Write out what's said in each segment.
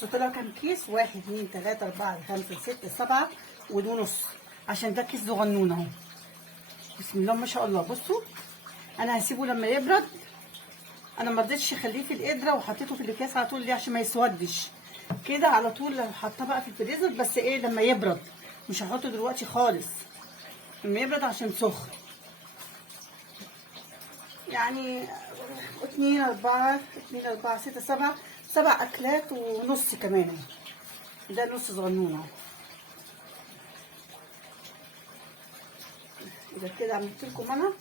بصوا طلع كام كيس؟ 1 2 3 4 5 6 7 ونص، عشان ده كيس صغنون اهو. بسم الله ما شاء الله. بصوا انا هسيبه لما يبرد. انا ما رضيتش اخليه في القدره وحطيته في الاكياس على طول ليه؟ عشان ما يسودش كده على طول. لو حطاه بقى في الفريزر بس ايه لما يبرد، مش هحطه دلوقتي خالص، لما يبرد عشان سخن. يعني 2 4 2 4 6 7 اكلات ونص كمان. ده نص صغنون اهو. يبقى كده عملت لكم انا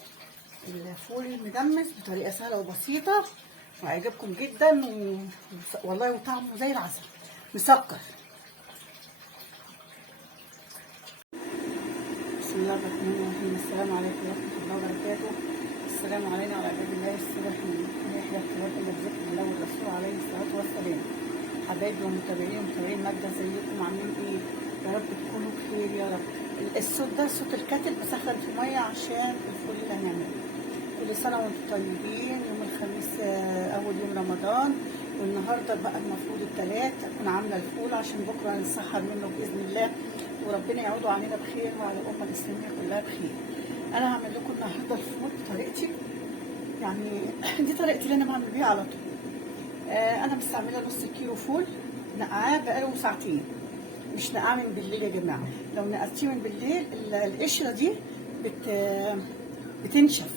الفول المدمس بطريقه سهله وبسيطه وهيعجبكم جدا والله وطعمه زي العسل مسكر. بسم الله الرحمن الرحيم. السلام عليكم ورحمه الله وبركاته. السلام علينا وعلى عباد الله الصالحين. يحيى التواب الا بذكر الله والرسول عليه الصلاه والسلام. حبايبي ومتابعين ماجده، ازيكم عاملين ايه؟ يا رب تكونوا بخير يا رب. الصوت ده صوت الكاتل بسخن في ميه عشان الفول اللي هنعمله. كل سنه وانتم طيبين. يوم الخميس اول يوم رمضان، والنهارده بقى المفروض الثلاث اكون عامله الفول عشان بكره نسحر منه باذن الله، وربنا يعوده علينا بخير وعلى الامه الاسلاميه كلها بخير. انا هعمل لكم النهارده الفول بطريقتي، يعني دي طريقتي اللي انا بعمل بيها على طول. انا مستعمله نص كيلو فول نقعاه بقاله ساعتين، مش نقعاه من بالليل يا جماعه. لو نقعتيه من بالليل القشره دي بتنشف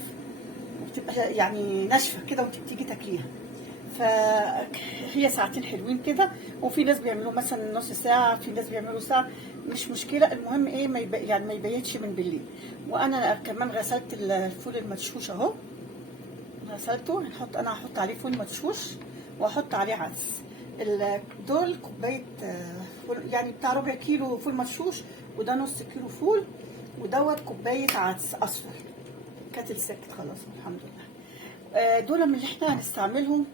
وبتبقى يعني ناشفه كده وانت بتيجي تاكليها. فهي ساعتين حلوين كده، وفي ناس بيعملوا مثلا نص ساعه، في ناس بيعملوا ساعه، مش مشكله. المهم ايه يعني ما يبيتش من بالليل. وانا كمان غسلت الفول المدشوش اهو، غسلته. انا هحط عليه فول مدشوش واحط عليه عدس. دول كوبايه يعني بتاع ربع كيلو فول مدشوش، وده نص كيلو فول، ودوت كوبايه عدس اصفر. كاتل سكت خلاص الحمد لله. دول من اللي احنا هنستعملهم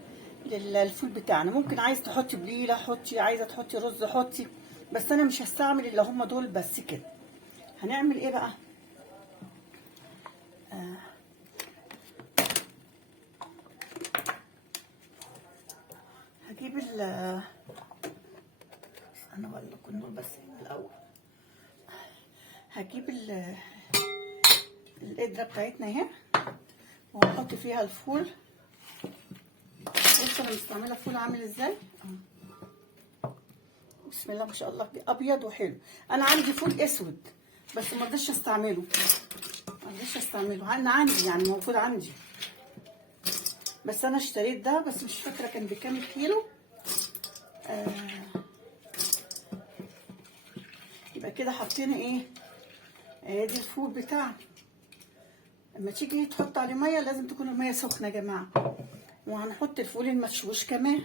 للفول بتاعنا. ممكن عايز تحطي بليله حطي، عايزه تحطي رز حطي، بس انا مش هستعمل الا هم دول بس كده. هنعمل ايه بقى؟ هجيب انا بقول لكم دول بس الاول. هجيب القدره بتاعتنا اهي وهحط فيها الفول. بصوا انا مستعمله فول عامل ازاي. بسم الله ما شاء الله ابيض وحلو. انا عندي فول اسود بس ما رضيتش استعمله، انا عندي يعني موجود عندي، بس انا اشتريت ده، بس مش فاكره كان بكام الكيلو. يبقى كده حطينا ايه؟ ادي الفول بتاعنا. لما تيجي تحط عليه ميه لازم تكون الميه سخنه يا جماعه. وهنحط الفول المدشوش كمان.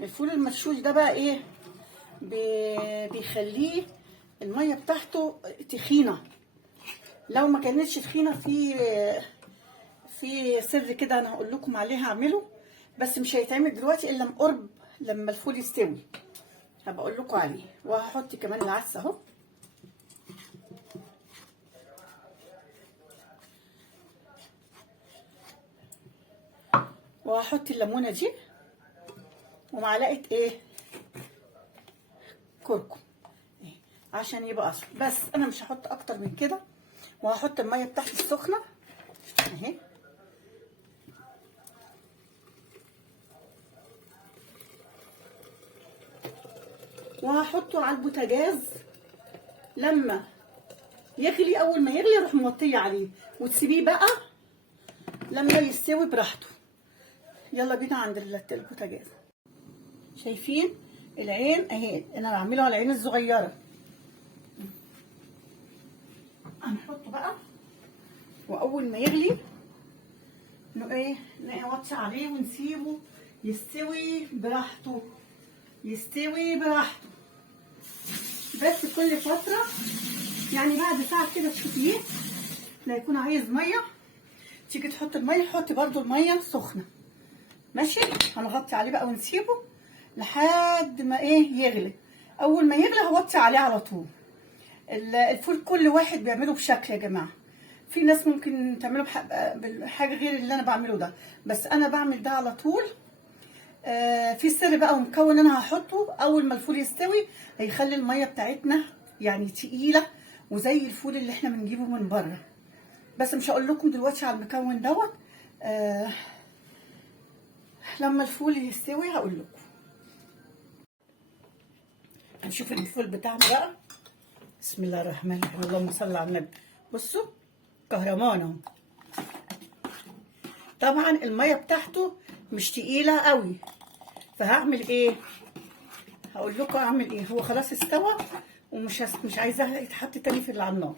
الفول المدشوش ده بقى ايه؟ بيخليه الميه بتاعته تخينه. لو ما كانتش تخينه في سر كده انا هقول لكم عليه هعمله، بس مش هيتعمل دلوقتي الا قرب لما الفول يستوي، هبقى اقول لكم عليه. وهحط كمان العدس اهو. وهحط الليمونه دي ومعلقه ايه؟ كركم عشان يبقى اصفر. بس انا مش هحط اكتر من كده. وهحط الميه بتاعتي السخنه اهي، وهحطه على البوتاجاز. لما يغلي، اول ما يغلي اروح موطيه عليه وتسيبيه بقى لما يستوي براحته. يلا بينا عند البوتاجاز. شايفين العين اهي؟ انا بعمله على العين الصغيره. هنحطه بقى، واول ما يغلي ايه نوطي عليه ونسيبه يستوي براحته، بس كل فتره يعني بعد ساعه كده تشوفيه لا يكون عايز ميه، تيجي تحط الميه حطي برده الميه سخنه ماشي. هنغطي عليه بقى ونسيبه لحد ما ايه يغلي. اول ما يغلي هوطي عليه على طول. الفول كل واحد بيعمله بشكل يا جماعه. في ناس ممكن تعمله بحاجه غير اللي انا بعمله ده، بس انا بعمل ده على طول. في سر بقى ومكون انا هحطه اول ما الفول يستوي، هيخلي الميه بتاعتنا يعني تقيله وزي الفول اللي احنا بنجيبه من بره. بس مش هقول لكم دلوقتي على المكون دوت، لما الفول يستوي هقول لكم. هنشوف الفول بتاعنا بقى. بسم الله الرحمن الرحيم، اللهم صل على النبي. بصوا كهرمان اهو. طبعا الميه بتاعته مش تقيله قوي، فهعمل ايه؟ هقول لكم اعمل ايه. هو خلاص استوى مش عايزاه يتحط تاني في على النار.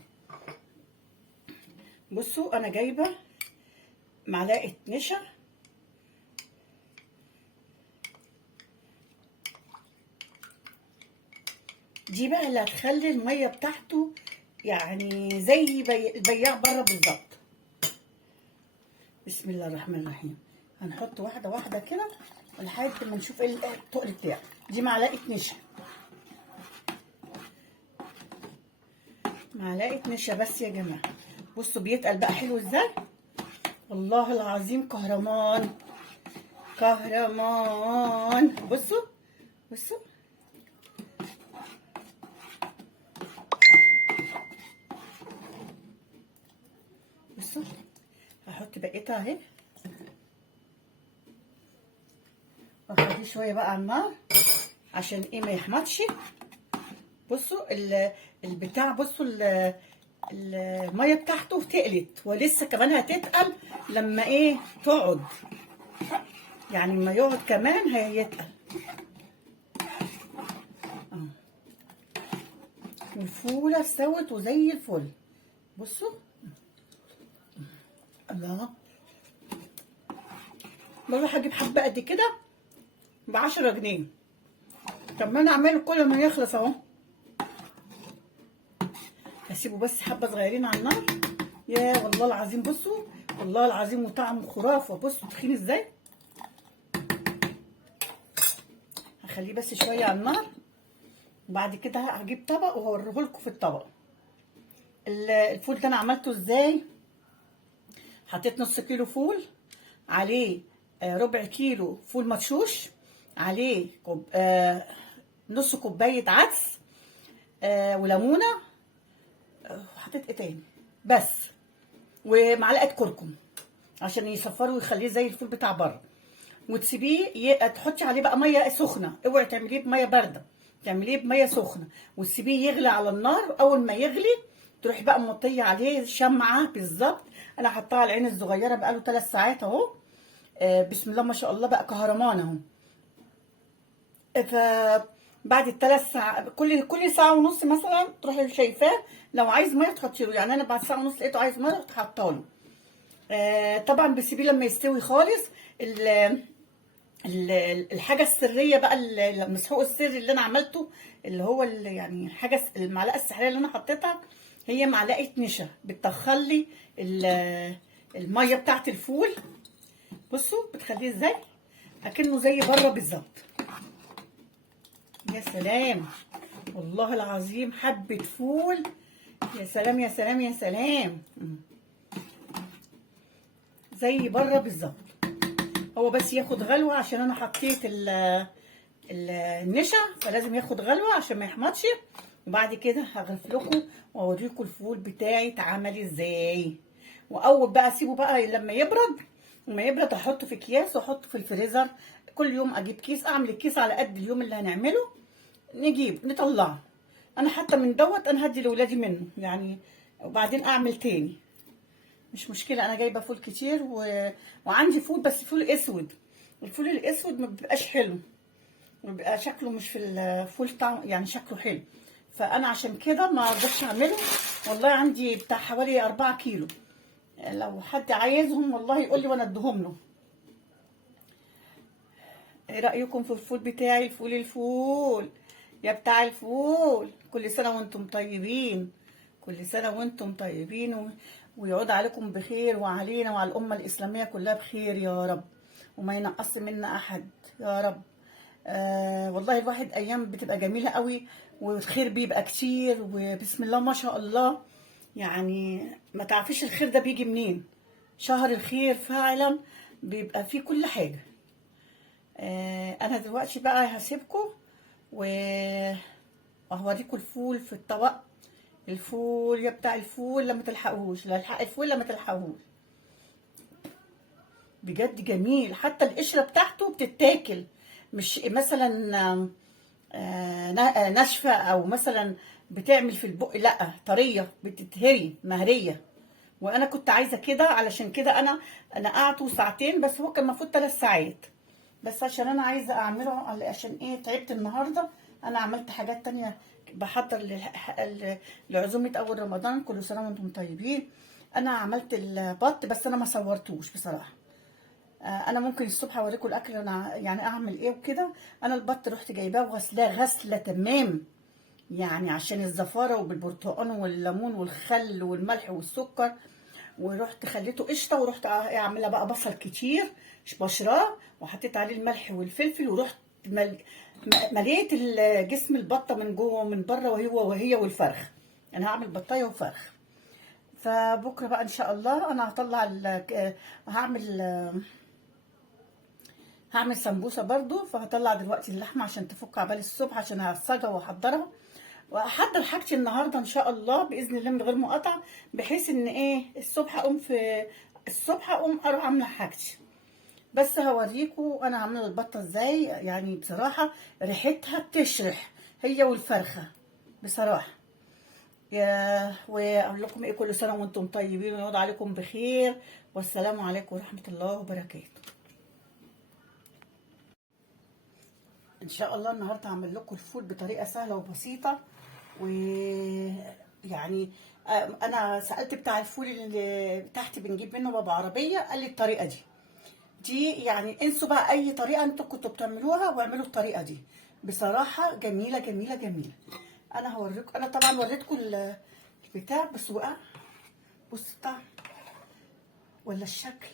بصوا انا جايبه معلقه نشا، دي بقى اللي هتخلي الميه بتاعته يعني زي البياع بره بالظبط. بسم الله الرحمن الرحيم. هنحط واحده واحده كده لحد ما نشوف ايه التقل بتاعه. دي معلقه نشا، معلقه نشا بس يا جماعه. بصوا بيتقل بقى حلو ازاي، والله العظيم كهرمان كهرمان. بصوا بصوا بصوا. هحط بقيتها اهي واخليه شويه بقى على النار عشان ايه ما يحمضش. بصوا البتاع، بصوا الميه بتاعته تقلت ولسه كمان هتتقل لما ايه تقعد، يعني لما يقعد كمان هيتقل. والفوله استوت وزي الفل. بصوا الله، بروح اجيب حبه قد كده ب10 جنيه. طب ما انا اعمله كل ما يخلص اهو. هسيبه بس حبه صغيرين على النار. يا والله العظيم بصوا، والله العظيم وطعمه خرافه. بصوا تخين ازاي. هخليه بس شويه على النار وبعد كده هجيب طبق وهوريه لكم في الطبق. الفول ده انا عملته ازاي. حطيت نص كيلو فول، عليه ربع كيلو فول مدشوش، عليه نص كوبايه عدس وليمونه. حطيت ايه تاني بس، ومعلقه كركم عشان يصفره ويخليه زي الفول بتاع بره. وتسيبيه تحطي عليه بقى ميه سخنه، اوعي تعمليه بميه بارده، تعمليه بميه سخنه وتسيبيه يغلي على النار. اول ما يغلي تروحي بقى مطيه عليه شمعه بالظبط. انا حطاها على العين الصغيره بقاله 3 ساعات اهو. بسم الله ما شاء الله بقى كهرمان اهو. فبعد ال3 ساعات كل ساعه ونص مثلا تروحي شايفاه، لو عايز ميه تحطي له. يعني انا بعد ساعه ونص لقيته عايز ميه رحت حاطه له. طبعا بسيبيه لما يستوي خالص. الحاجه السريه بقى، المسحوق السري اللي انا عملته، اللي هو يعني الحاجه المعلقه السحريه اللي انا حطيتها، هي معلقه نشا بتخلي الميه بتاعت الفول. بصوا بتخليه ازاي اكنه زي بره بالظبط. يا سلام والله العظيم حبه فول. يا سلام يا سلام يا سلام، زي بره بالظبط. هو بس ياخد غلوه عشان انا حطيت النشا، فلازم ياخد غلوه عشان ما يحمضش. وبعد كده هغرف لكم واوريكم الفول بتاعي اتعمل ازاي. واول بقى اسيبه بقى لما يبرد، لما يبرد احطه في اكياس واحطه في الفريزر. كل يوم اجيب كيس، اعمل الكيس على قد اليوم اللي هنعمله، نجيب نطلعه. انا حتى من دوت انا هدي لاولادي منه يعني، وبعدين اعمل تاني مش مشكله. انا جايبه فول كتير وعندي فول بس فول اسود. الفول الاسود ما بيبقاش حلو، بيبقى شكله مش في الفول طعم يعني شكله حلو. فانا عشان كده ما رضيتش اعمله. والله عندي بتاع حوالي 4 كيلو، لو حد عايزهم والله يقول لي وانا اديهم له. ايه رايكم في الفول بتاعي؟ الفول يا بتاع الفول. كل سنه وانتم طيبين، كل سنه وانتم طيبين ويعود عليكم بخير، وعلينا وعلى الامه الاسلاميه كلها بخير يا رب، وما ينقص منا احد يا رب. والله الواحد ايام بتبقى جميله قوي والخير بيبقى كتير، وبسم الله ما شاء الله. يعني ما تعرفيش الخير ده بيجي منين. شهر الخير فعلا بيبقى فيه كل حاجه. انا دلوقتي بقى هسيبكم وهوريكم الفول في الطبق. الفول يا بتاع الفول لما تلحقوش، لا الحق الفول لما تلحقوش، بجد جميل. حتى القشره بتاعته بتتاكل، مش مثلا ناشفه او مثلا بتعمل في البق، لا طريه بتتهري مهريه. وانا كنت عايزه كده، علشان كده انا نقعته ساعتين، بس هو كان المفروض 3 ساعات، بس عشان انا عايزه اعمله عشان ايه تعبت النهارده. انا عملت حاجات تانية، بحضر لعزومه اول رمضان، كل سنه وانتم طيبين. انا عملت البط بس انا ما صورتوش بصراحه. انا ممكن الصبح اوريكم الاكل انا يعني اعمل ايه وكده. انا البط رحت جايباه وغسلاه غسله تمام، يعني عشان الزفاره، وبالبرتقال والليمون والخل والملح والسكر، ورحت خليته قشطه، ورحت اعملها بقى بصل كتير بشراه، وحطيت عليه الملح والفلفل، ورحت مليت جسم البطه من جوه ومن بره، وهي والفرخ. انا هعمل بطايه وفرخ. فبكره بقى ان شاء الله انا هطلع هعمل سمبوسه برضو. فهطلع دلوقتي اللحمه عشان تفك عبال الصبح، عشان هعصجها واحضرها، واحضر حاجتي النهارده ان شاء الله باذن الله من غير مقاطعه، بحيث ان ايه الصبح اقوم اروح عامله حاجتي. بس هوريكم انا عامله البطه ازاي، يعني بصراحه ريحتها بتشرح، هي والفرخه بصراحه. واقول لكم ايه، كل سنه وانتم طيبين ويعود عليكم بخير، والسلام عليكم ورحمه الله وبركاته. ان شاء الله النهارده هعمل لكم الفول بطريقه سهله وبسيطه. ويعني انا سالت بتاع الفول اللي تحت بنجيب منه بابا عربيه، قال لي الطريقه دي يعني انسوا بقى اي طريقه انتوا كنتوا بتعملوها، واعملوا الطريقه دي. بصراحه جميله جميله جميله. انا هوريكم، انا طبعا وريتكم البتاع، بس وقع. بص الطعم ولا الشكل،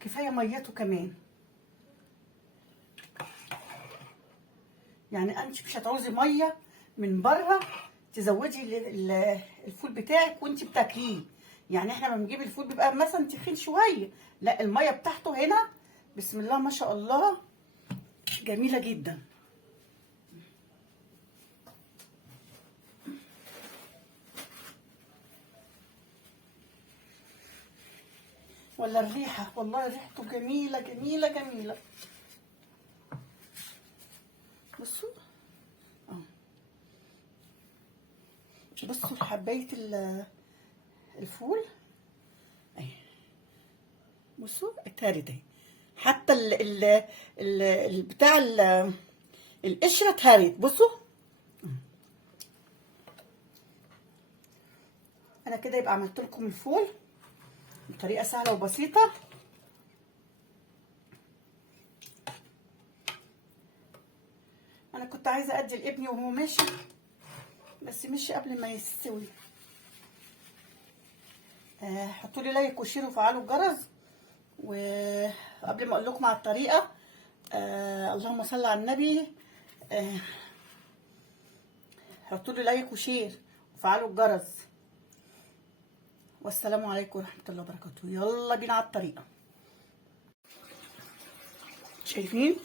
كفايه ميته كمان. يعني انت مش هتعوزي ميه من بره تزودي الفول بتاعك وانت بتاكليه. يعني احنا لما بنجيب الفول بيبقى مثلا تخين شويه، لا الميه بتاعته هنا بسم الله ما شاء الله جميله جدا. ولا الريحه، والله ريحته جميله جميله جميله. بصوا بصوا حبايه الفول اهي، بصوا اتهرت اهي، حتى بتاع القشره اتهرت. بصوا انا كده يبقى عملت لكم الفول بطريقه سهله وبسيطه. انا كنت عايزه ادي لابني وهو ماشي، بس مشي قبل ما يستوي. حطوا لي لايك وشير وفعلوا الجرس. وقبل ما اقول لكم على الطريقه، اللهم صل على النبي، حطوا لي لايك وشير وفعلوا الجرس. والسلام عليكم ورحمه الله وبركاته. يلا بينا على الطريقه. شايفين